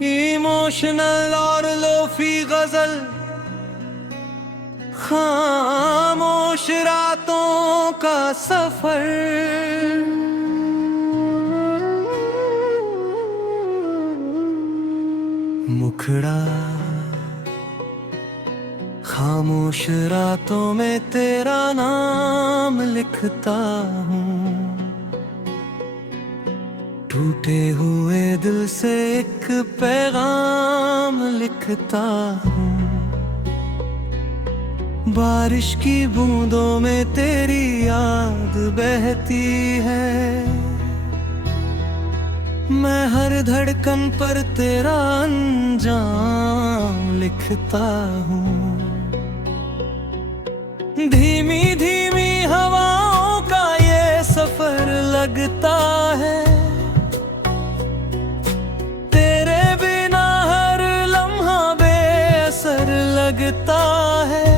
Emotional और lofi गजल, खामोश रातों का सफर, मुखड़ा खामोश रातों में तेरा नाम लिखता हूँ। टूटे हुए दिल से एक पैगाम लिखता हूँ। बारिश की बूंदों में तेरी याद बहती है। मैं हर धड़कन पर तेरा अंजाम लिखता हूँ। धीमी धीमी हवाओं का ये सफर लगता है। तेरे बिना हर लम्हा बेअसर लगता है।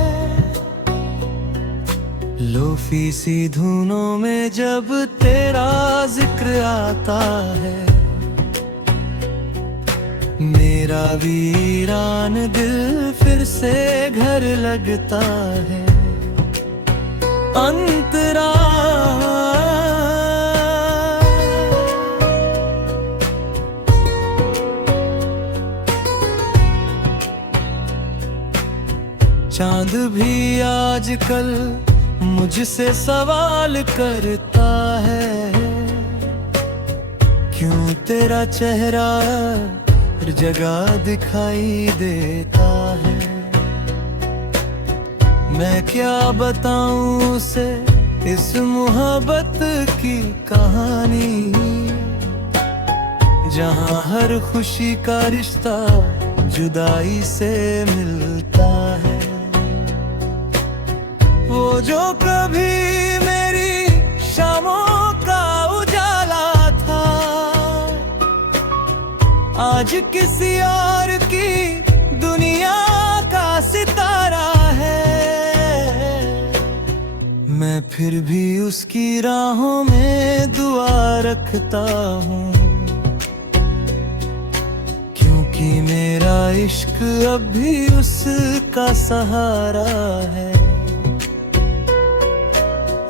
लोफी सी धुनों में जब तेरा जिक्र आता है, मेरा वीरान दिल फिर से घर लगता है। अंतरा चांद भी आजकल मुझसे सवाल करता है, क्यों तेरा चेहरा हर जगह दिखाई देता है। मैं क्या बताऊं उसे इस मोहब्बत की कहानी, जहां हर खुशी का रिश्ता जुदाई से मिलता है। वो जो कभी मेरी शामों का उजाला था, आज किसी और की दुनिया का सितारा है। मैं फिर भी उसकी राहों में दुआ रखता हूँ, क्योंकि मेरा इश्क अब भी उसका सहारा है।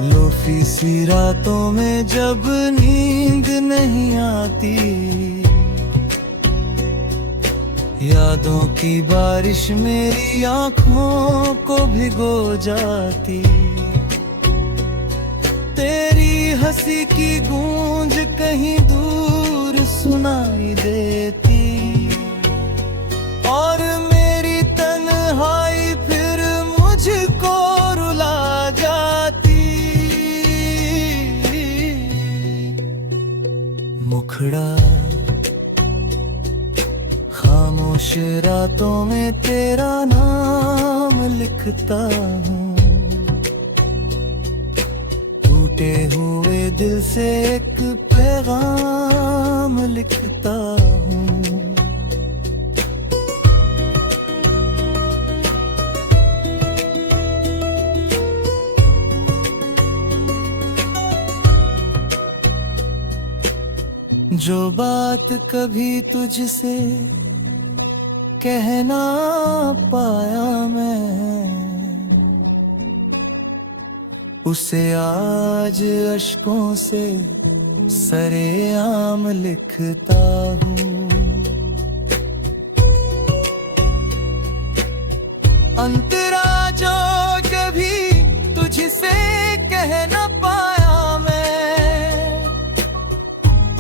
लोफी सी रातों में जब नींद नहीं आती, यादों की बारिश मेरी आँखों को भिगो जाती। तेरी हंसी की गूंज कहीं दूर सुनाई देती, और मेरी तन्हाई फिर मुझको रुला जाती। मुखड़ा खामोश रातों में तेरा नाम लिखता हूँ। टूटे हुए दिल से एक पैगाम लिखता हूँ। जो बात कभी तुझसे कह ना पाया मैं, उसे आज अश्कों से सरेआम लिखता हूँ। अंतरा जो कभी तुझसे कह ना पाया मैं,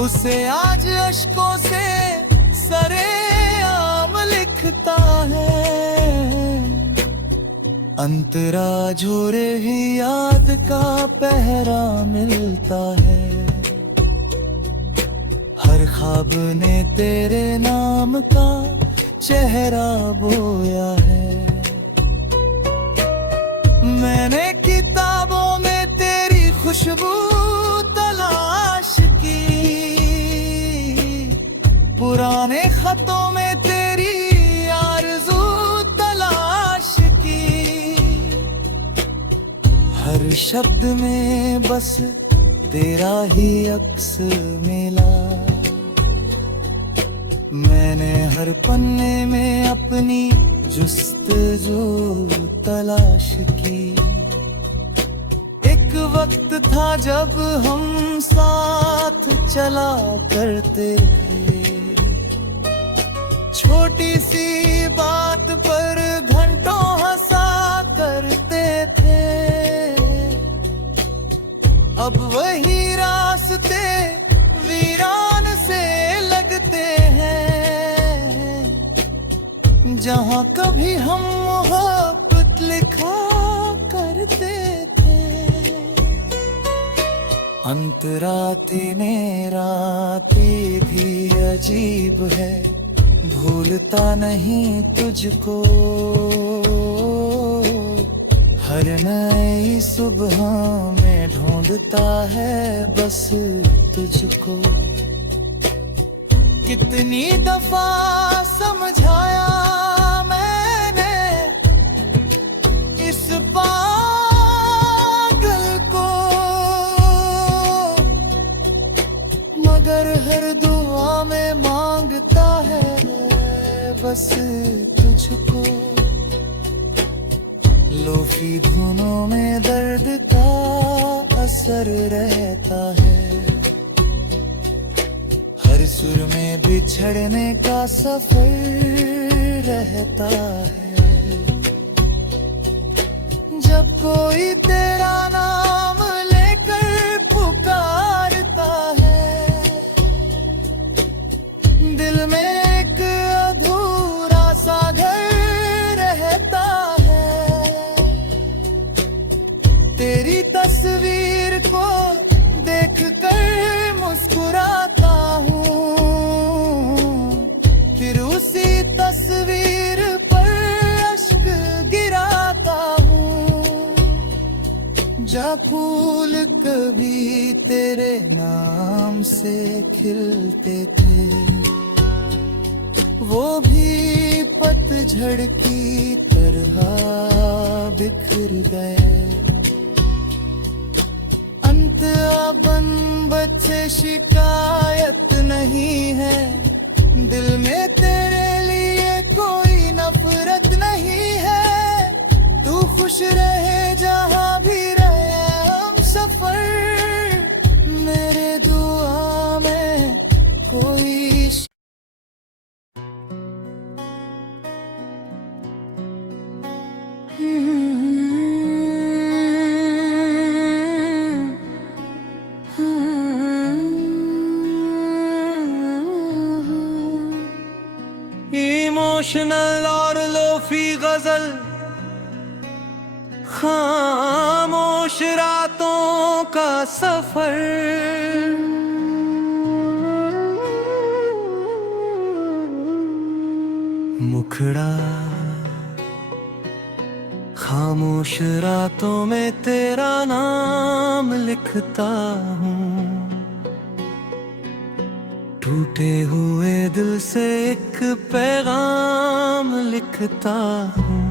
उसे आज अश्कों से सरेआम लिखता है। अंतरा झोरे ही याद का पहरा मिलता है। हर ख्वाब ने तेरे नाम का चेहरा बोया है। मैंने किताबों में तेरी खुशबू तलाश की, पुराने खतों में तेरी आरज़ू तलाश की। शब्द में बस तेरा ही अक्स मिला। मैंने हर पन्ने में अपनी जुस्तजू तलाश की। एक वक्त था जब हम साथ चला करते थे, छोटी सी बात पर घंटों हंसा करते थे। अब वही रास्ते वीरान से लगते हैं, जहाँ कभी हम मोहब्बत लिखा करते थे। अंतराती ने राती भी अजीब है, भूलता नहीं तुझको। हर नई सुबह में ढूंढता है बस तुझको। कितनी दफा समझाया मैंने इस पागल को, मगर हर दुआ में मांगता है बस तुझको। लोफी धुनों में दर्द का असर रहता है, हर सुर में बिछड़ने का सफर रहता है। जब कोई तेरा नाम लेकर पुकारता है, दिल में एक अधूरा सा घर रहता है। तेरी तस्वीर को देख कर मुस्कुराता हूँ, फिर उसी तस्वीर पर अश्क गिराता हूँ। जा फूल कभी तेरे नाम से खिलते थे, वो भी पतझड़ की तरह बिखर गए। अंत अपन बच्चे शिकायत नहीं है, दिल में तेरे लिए कोई नफरत नहीं है। तू खुश रहे जहाँ भी रहे हम सफर, मेरे दुआ में कोई इमोशनल और लोफी गजल, खामोश रातों का सफर। मुखड़ा खामोश रातों में तेरा नाम लिखता हूँ, टूटे हुए दिल से एक पैगाम लिखता हूँ।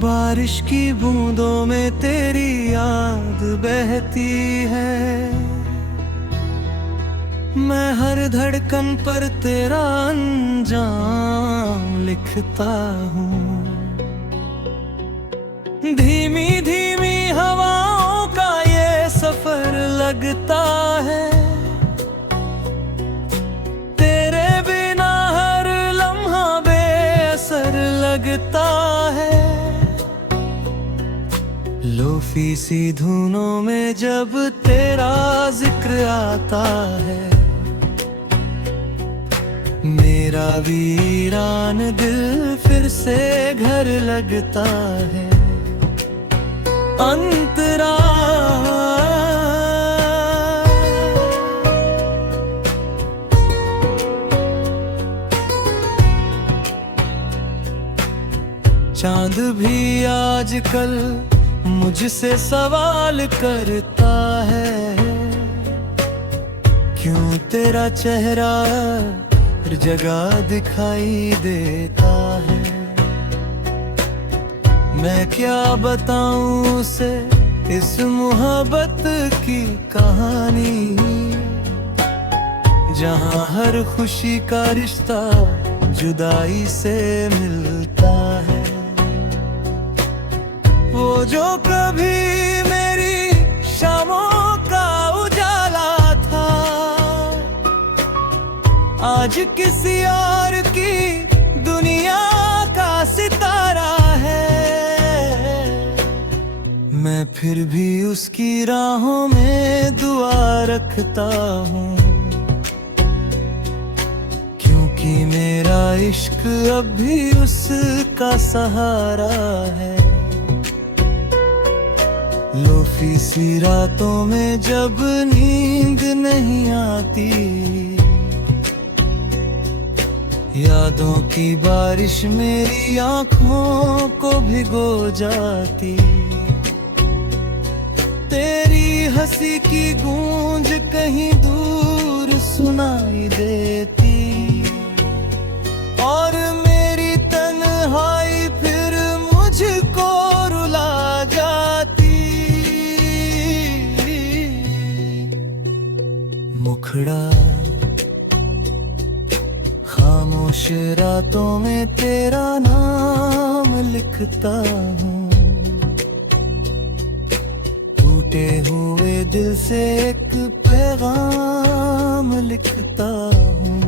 बारिश की बूंदों में तेरी याद बहती है, मैं हर धड़कन पर तेरा अंजाम लिखता हूँ। धीमी धीमी हवाओं का ये सफर लगता है, तेरे बिना हर लम्हा बेअसर लगता है। लोफी सी धुनों में जब तेरा जिक्र आता है, मेरा वीरान दिल फिर से घर लगता है। अंतरा चांद भी आजकल मुझसे सवाल करता है, क्यों तेरा चेहरा हर जगह दिखाई देता है। मैं क्या बताऊं उसे इस मोहब्बत की कहानी, जहां हर खुशी का रिश्ता जुदाई से मिलता है। वो जो कभी मेरी शामों का उजाला था, आज किसी और की दुनिया का सितारा है। मैं फिर भी उसकी राहों में दुआ रखता हूँ, क्योंकि मेरा इश्क अब भी उसका सहारा है। लोफी सी रातों में जब नींद नहीं आती, यादों की बारिश मेरी आँखों को भिगो जाती। तेरी हंसी की गूंज कहीं दूर सुनाई देती, और मेरी तन्हाई फिर मुझको रुला जाती। मुखड़ा खामोश रातों में तेरा नाम लिखता हूँ, टूटे हुए दिल से एक पैगाम लिखता हूँ।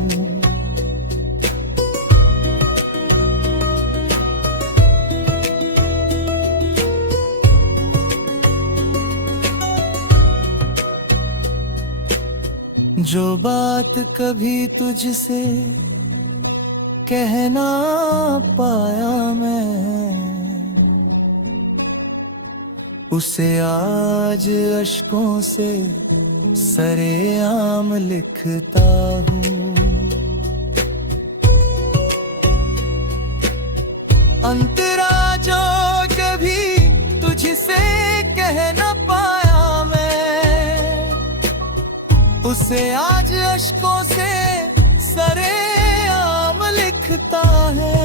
जो बात कभी तुझसे कह ना पाया मैं, उसे आज अश्कों से सरेआम लिखता हूँ। अंतरा जो कभी तुझसे कह ना पाया मैं, उसे आज अश्कों से सरेआम लिखता है।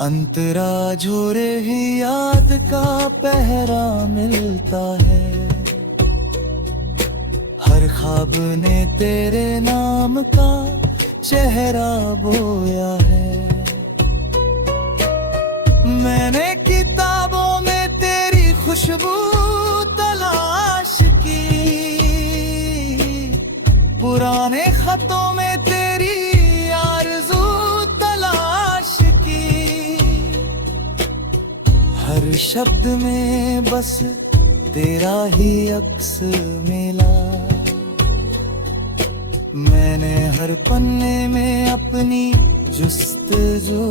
अंतरा झोरे ही याद का पहरा मिलता है, हर ख्वाब ने तेरे नाम का चेहरा बोया है। मैंने किताबों में तेरी खुशबू तलाश की, पुराने खतों में तेरी आरज़ू तलाश की। हर शब्द में बस तेरा ही अक्स मिला, मैंने हर पन्ने में अपनी जुस्तजू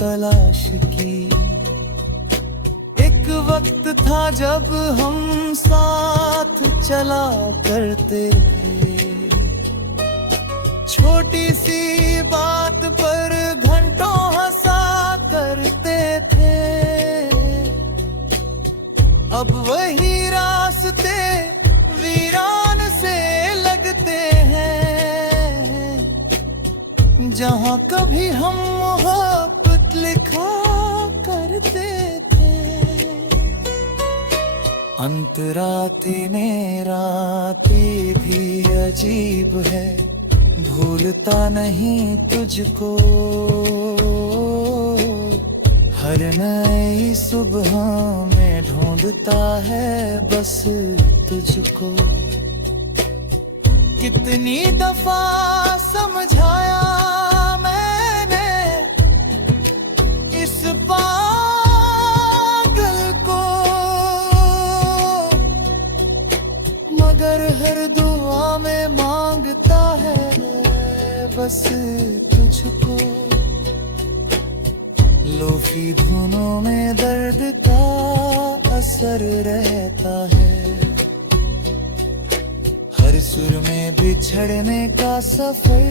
तलाश की। एक वक्त था जब हम साथ चला करते थे, छोटी सी बात पर घंटों हंसा करते थे। अब वही रास्ते वीरान से लगते हैं, जहाँ कभी हम मोहब्बत लिखा करते थे। अंतराती ने रातें भी अजीब है, भूलता नहीं तुझको। हर नई सुबह में ढूंढता है बस तुझको। कितनी दफा समझाया मैंने इस पागल को, मगर हर दुआ में मांगता है बस तुझको। लोफी धुनों में दर्द का असर रहता है, हर सुर में बिछड़ने का सफर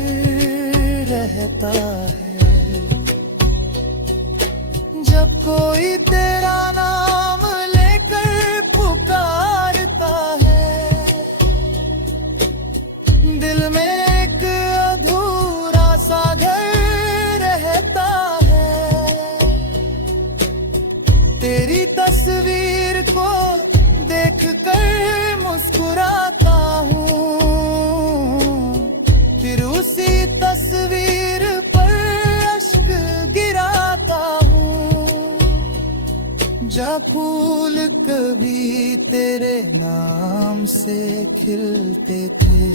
रहता है। जब कोई तेरा नाम लेकर पुकारता है, दिल में एक अधूरा सा घर रहता है। हमसे खिलते थे,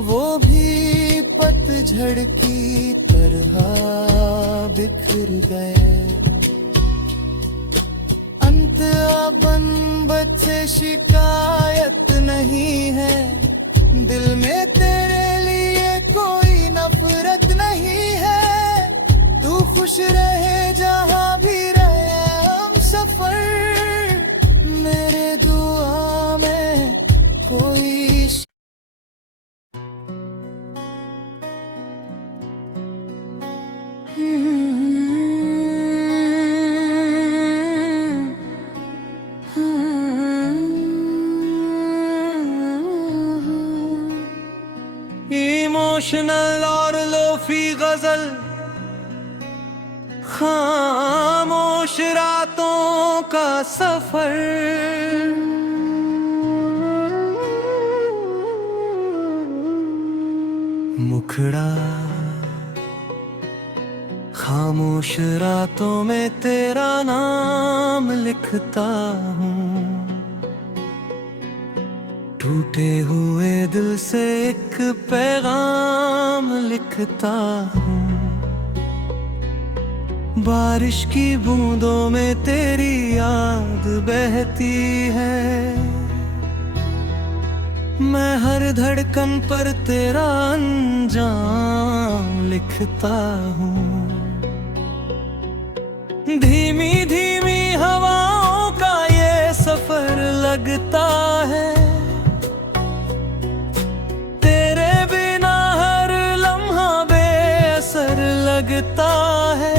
वो भी पतझड़ की तरह बिखर गए। अंत अब से शिकायत नहीं है, दिल में तेरे लिए कोई नफरत नहीं है। तू खुश रहे जहाँ भी रहे हम सफर, मेरे दुआ में कोई इमोशनल और लोफी गजल, खामोश रातों का सफर। मुखड़ा खामोश रातों में तेरा नाम लिखता हूँ, टूटे हुए दिल से एक पैगाम लिखता हूँ। बारिश की बूंदों में तेरी याद बहती है, मैं हर धड़कन पर तेरा अंजाम लिखता हूँ। धीमी धीमी हवाओं का ये सफर लगता है, तेरे बिना हर लम्हा बेअसर लगता है।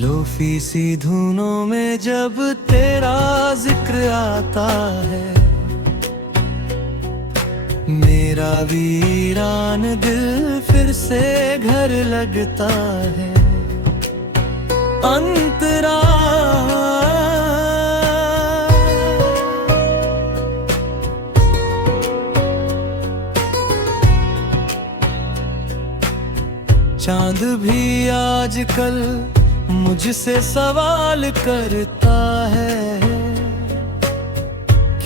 लोफी सी धुनों में जब तेरा जिक्र आता है, मेरा वीरान दिल फिर से घर लगता है। अंतरा चांद भी आजकल मुझसे सवाल करता है,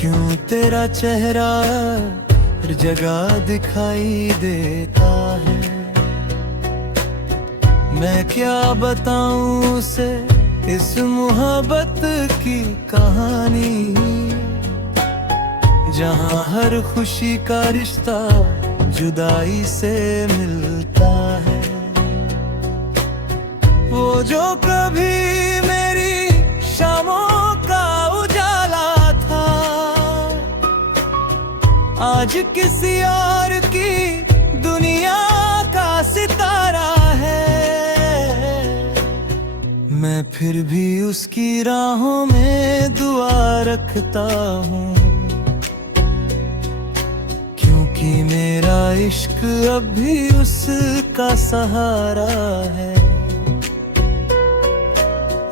क्यों तेरा चेहरा हर जगह दिखाई देता है। मैं क्या बताऊं उसे इस मोहब्बत की कहानी, जहां हर खुशी का रिश्ता जुदाई से मिलता है। वो जो कभी मेरी शामों का उजाला था, आज किसी और की दुनिया का सितारा है। मैं फिर भी उसकी राहों में दुआ रखता हूँ, क्योंकि मेरा इश्क अब भी उसका सहारा है।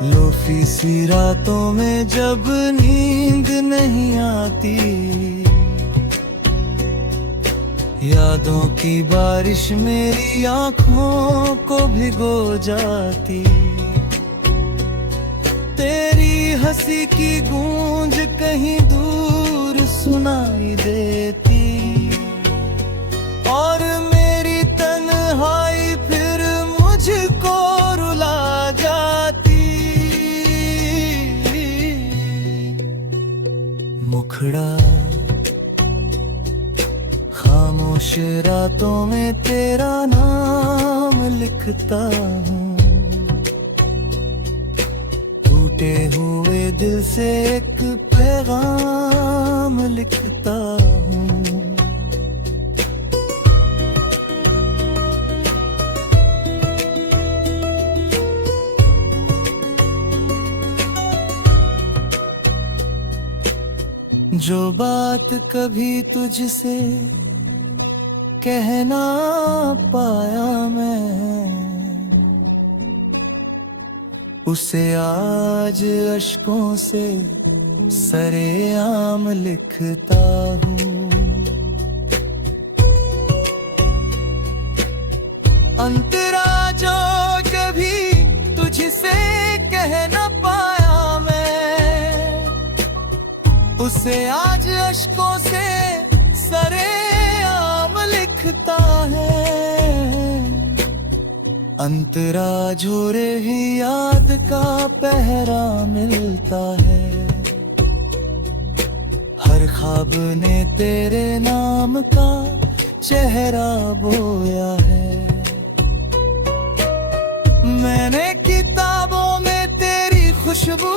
लोफी सी रातों में जब नींद नहीं आती, यादों की बारिश मेरी आँखों को भिगो जाती। तेरी हंसी की गूंज कहीं दूर सुनाई देती, और मेरी तन्हाई फिर मुझको रुला जाती। मुखड़ा खामोश रातों में तेरा नाम लिखता हूँ, टूटे हुए दिल से एक पैगाम लिखता हूँ। जो बात कभी तुझसे कह ना पाया मैं, उसे आज अश्कों से सरेआम लिखता हूँ। अंतरा जो कभी तुझसे कह ना पाया मैं, उसे आज अश्कों से सरेआम लिखता है। अंतरा झोरे ही याद का पहरा मिलता है। हर ख्वाब ने तेरे नाम का चेहरा बोया है। मैंने किताबों में तेरी खुशबू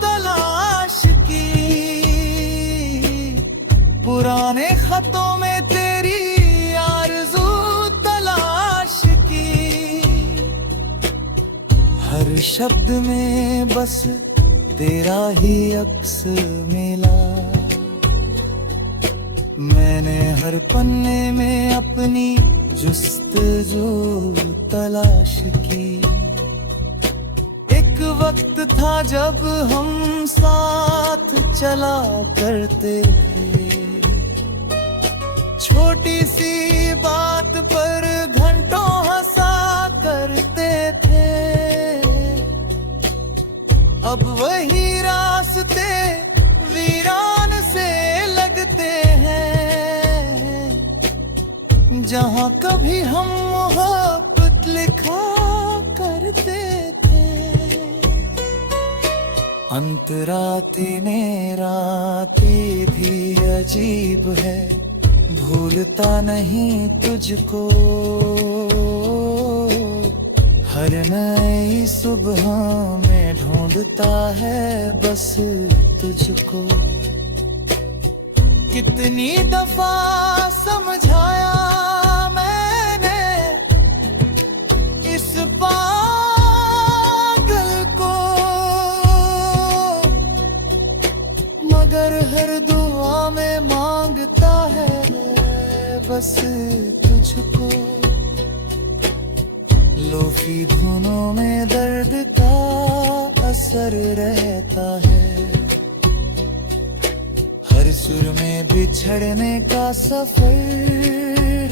तलाश की, पुराने खतों में तेरी आरज़ू तलाश की। हर शब्द में बस तेरा ही अक्स मिला। मैंने हर पन्ने में अपनी जुस्तजू तलाश की। एक वक्त था जब हम साथ चला करते थे, छोटी सी बात पर घंटों हंसा करते थे। अब वही रास्ते वीरान से लगते हैं, जहाँ कभी हम मोहब्बत लिखा करते थे। अंतराती ने राती भी अजीब है, भूलता नहीं तुझको। हर नई सुबह में ढूंढता है बस तुझको। कितनी दफा समझाया मैंने इस पागल को, मगर हर दुआ में मांगता है बस तुझको। लोफी धुनों में दर्द का असर रहता है, हर सुर में बिछड़ने का सफर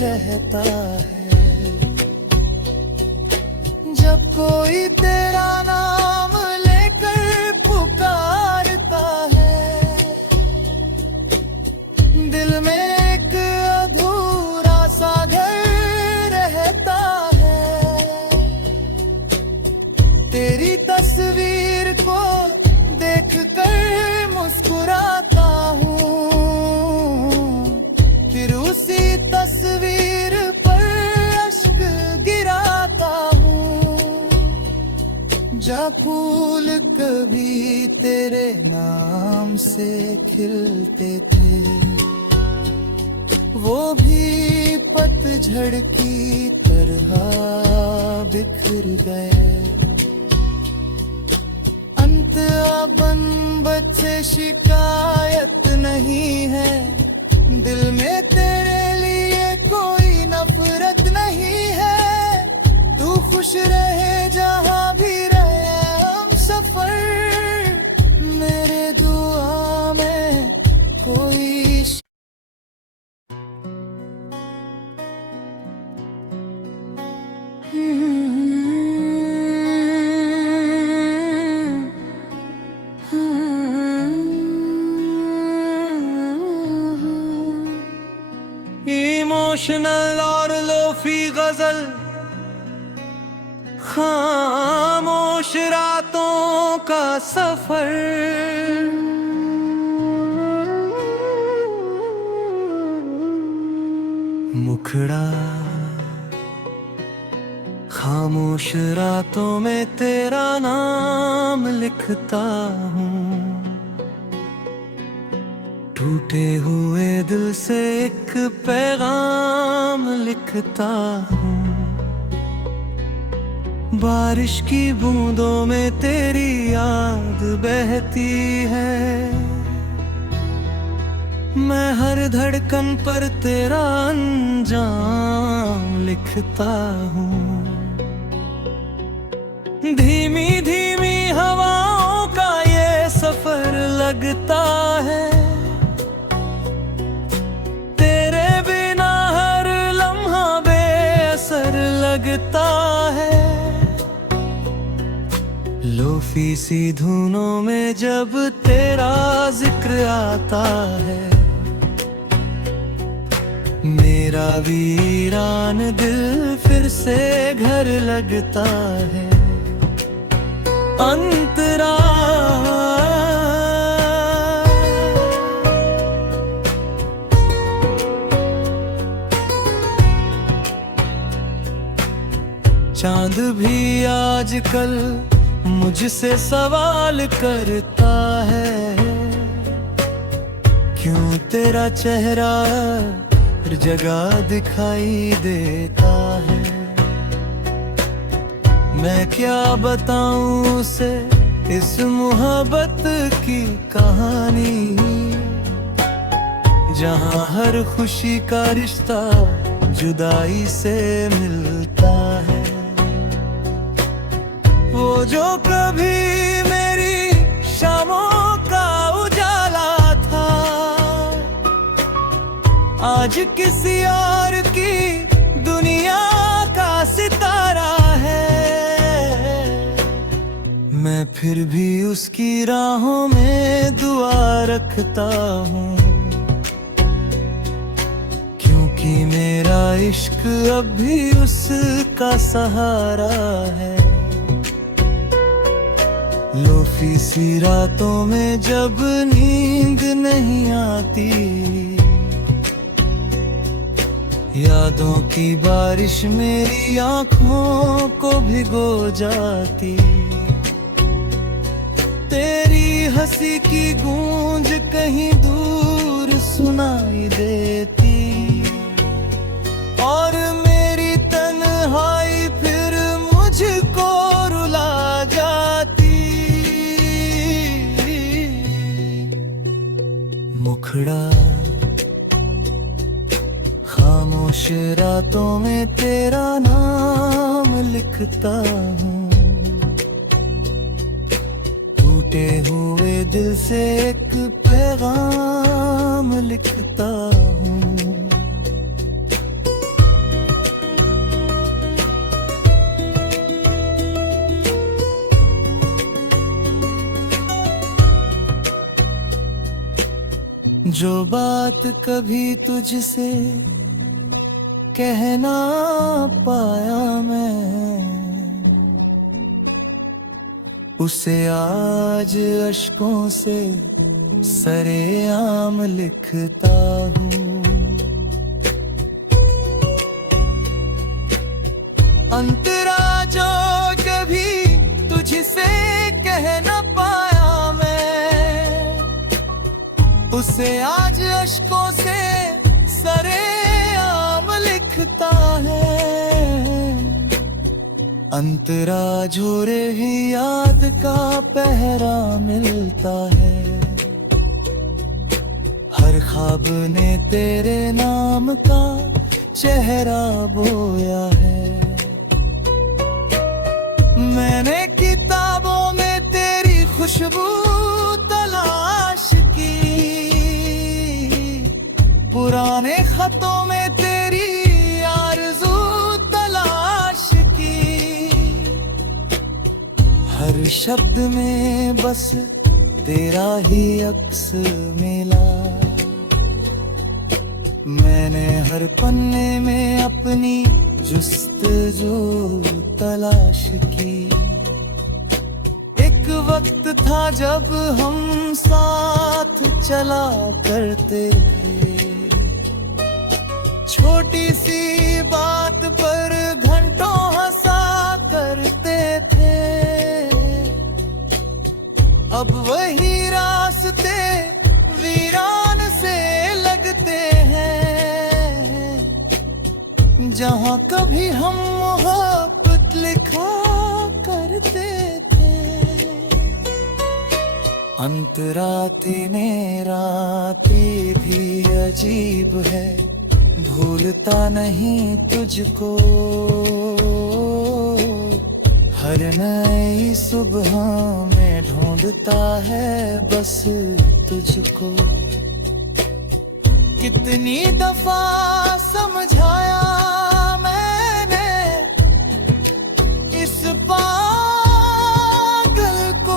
रहता है। जब कोई तेरा नाम लेकर पुकारता है, दिल में एक अधूरा सा घर रहता है। तेरी तस्वीर को देख कर मुस्कुराता हूँ, फिर उसी तस्वीर पर अश्क गिराता हूँ। जा फूल कभी तेरे नाम से खिलते थे, वो भी पतझड़ की तरह बिखर गए। अंत अब से शिकायत नहीं है, दिल में तेरे लिए कोई नफरत नहीं है। तू खुश रहे जहाँ भी रहे हम सफर, मेरे दुआ में कोई इमोशनल और लोफी गजल, खामोश रातों का सफर। मुखड़ा खामोश रातों में तेरा नाम लिखता हूँ, टूटे हुए दिल से एक पैगाम लिखता हूँ। बारिश की बूंदों में तेरी याद बहती है, मैं हर धड़कन पर तेरा अंजाम लिखता हूँ। धीमी धीमी हवाओं का ये सफर लगता है, तेरे बिना हर लम्हा बेअसर लगता है। लोफी लोफी सी धुनों में जब तेरा जिक्र आता है, मेरा वीरान दिल फिर से घर लगता है। अंतरा चांद भी आजकल मुझसे सवाल करता है, क्यों तेरा चेहरा हर जगह दिखाई देता है। मैं क्या बताऊं उसे इस मोहब्बत की कहानी, जहां हर खुशी का रिश्ता जुदाई से मिलता है। वो जो कभी मेरी शामों का उजाला था, आज किसी और की दुनिया का सितारा है। मैं फिर भी उसकी राहों में दुआ रखता हूँ, क्योंकि मेरा इश्क अब भी उसका सहारा है। लोफी सी रातों में जब नींद नहीं आती, यादों की बारिश मेरी आँखों को भिगो जाती। तेरी हंसी की गूंज कहीं दूर सुनाई देती, और मेरी तन्हाई फिर मुझको रुला जाती। मुखड़ा खामोश रातों में तेरा नाम लिखता हूँ, टूटे हुए दिल से एक पैगाम लिखता हूँ। जो बात कभी तुझसे कह ना पाया मैं, उसे आज अश्कों से सरेआम लिखता हूँ। अंतरा जो कभी तुझसे कह ना पाया मैं, उसे आज अश्कों से सरेआम लिखता है। अंतरा झोरे ही याद का पहरा मिलता है, हर ख्वाब ने तेरे नाम का चेहरा बोया है। मैंने किताबों में तेरी खुशबू तलाश की, पुराने खतों में तेरी आरज़ू तलाश की। हर शब्द में बस तेरा ही अक्स मिला, मैंने हर पन्ने में अपनी जुस्तजू तलाश की। एक वक्त था जब हम साथ चला करते थे, छोटी सी बात पर घंटों हंसा करते थे। अब वही रास्ते वीरान से लगते हैं, जहाँ कभी हम मोहब्बत लिखा करते थे। अंतराती ने राती भी अजीब है, भूलता नहीं तुझको। हर नई सुबह में ढूंढता है बस तुझको। कितनी दफा समझाया मैंने इस पागल को,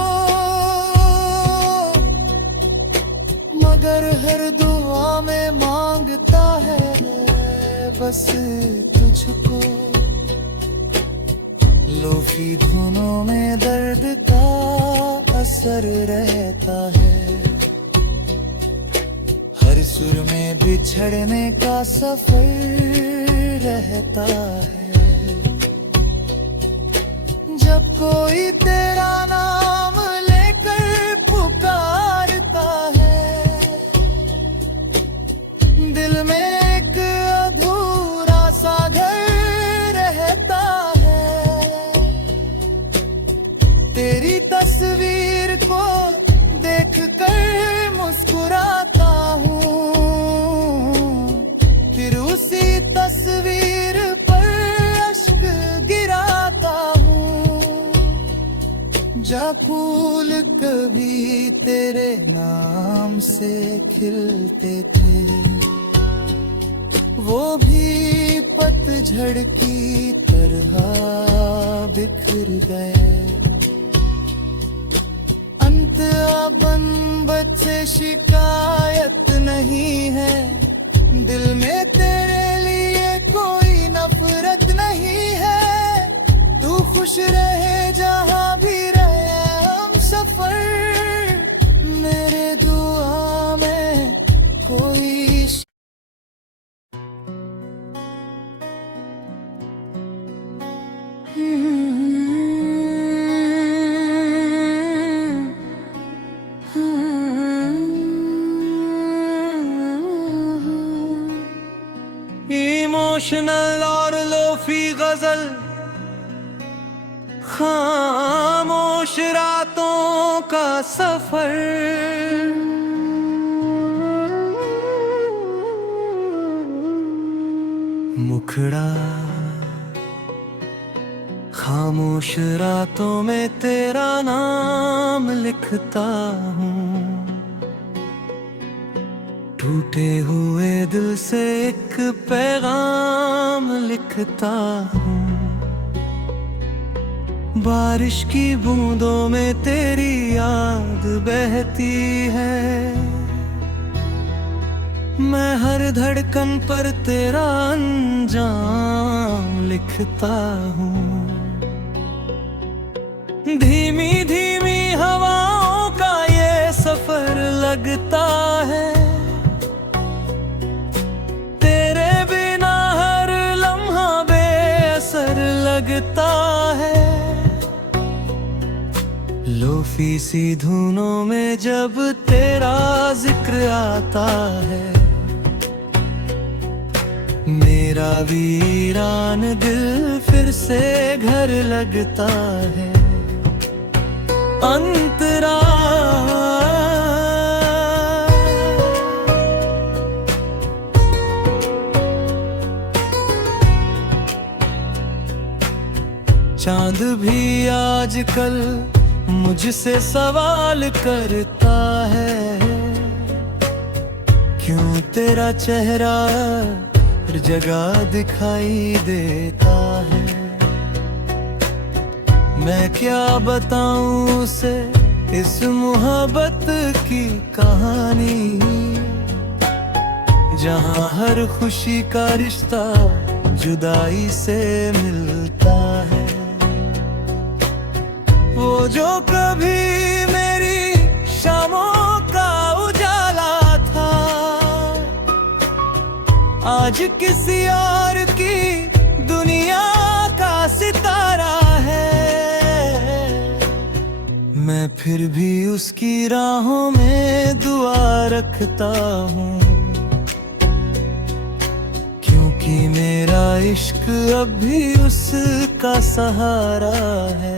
में मांगता है बस तुझको। लोफी धुनों में दर्द का असर रहता है, हर सुर में बिछड़ने का सफर रहता है। जब कोई तेरा नाम लेकर पुकारता है, दिल में एक अधूरा सा घर रहता है। तेरी तस्वीर को देख कर मुस्कुराता हूँ, फिर उसी तस्वीर पर अश्क गिराता हूँ। जा फूल कभी तेरे नाम से खिलते थे, वो भी पतझड़ की तरह बिखर गए। अंत अब से शिकायत नहीं है, दिल में तेरे लिए कोई नफरत नहीं है। तू खुश रहे जहाँ भी रहे हम सफर, मेरे दुआ में कोई इमोशनल और लोफी गजल, खामोश रातों का सफर। मुखड़ा खामोश रातों में तेरा नाम लिखता हूँ, टूटे हुए दिल से एक पैगाम लिखता हूँ। बारिश की बूंदों में तेरी याद बहती है, मैं हर धड़कन पर तेरा अंजाम लिखता हूँ। धीमी धीमी हवाओं का ये सफर लगता है, तेरे बिना हर लम्हा बेअसर लगता है। लोफी सी धुनों में जब तेरा जिक्र आता है, मेरा वीरान दिल फिर से घर लगता है। अंतरा चांद भी आजकल मुझसे सवाल करता है, क्यों तेरा चेहरा हर जगह दिखाई देता है। मैं क्या बताऊं उसे इस मोहब्बत की कहानी, जहां हर खुशी का रिश्ता जुदाई से मिलता है। वो जो कभी मेरी शामों का उजाला था, आज किसी और की दुनिया का सितारा है। मैं फिर भी उसकी राहों में दुआ रखता हूँ, क्योंकि मेरा इश्क अब भी उसका सहारा है।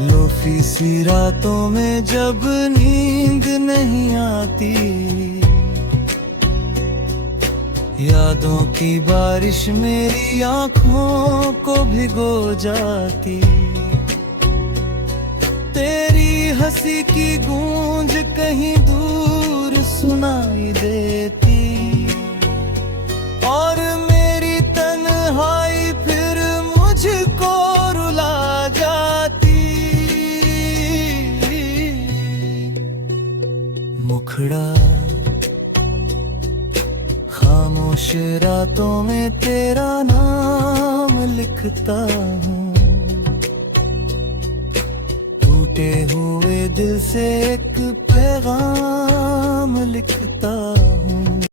लोफी सी रातों में जब नींद नहीं आती, यादों की बारिश मेरी आँखों को भिगो जाती। तेरी हंसी की गूंज कहीं दूर सुनाई देती, और मेरी तन्हाई फिर मुझको रुला जाती। मुखड़ा कुछ रातों में तेरा नाम लिखता हूँ, टूटे हुए दिल से एक पैगाम लिखता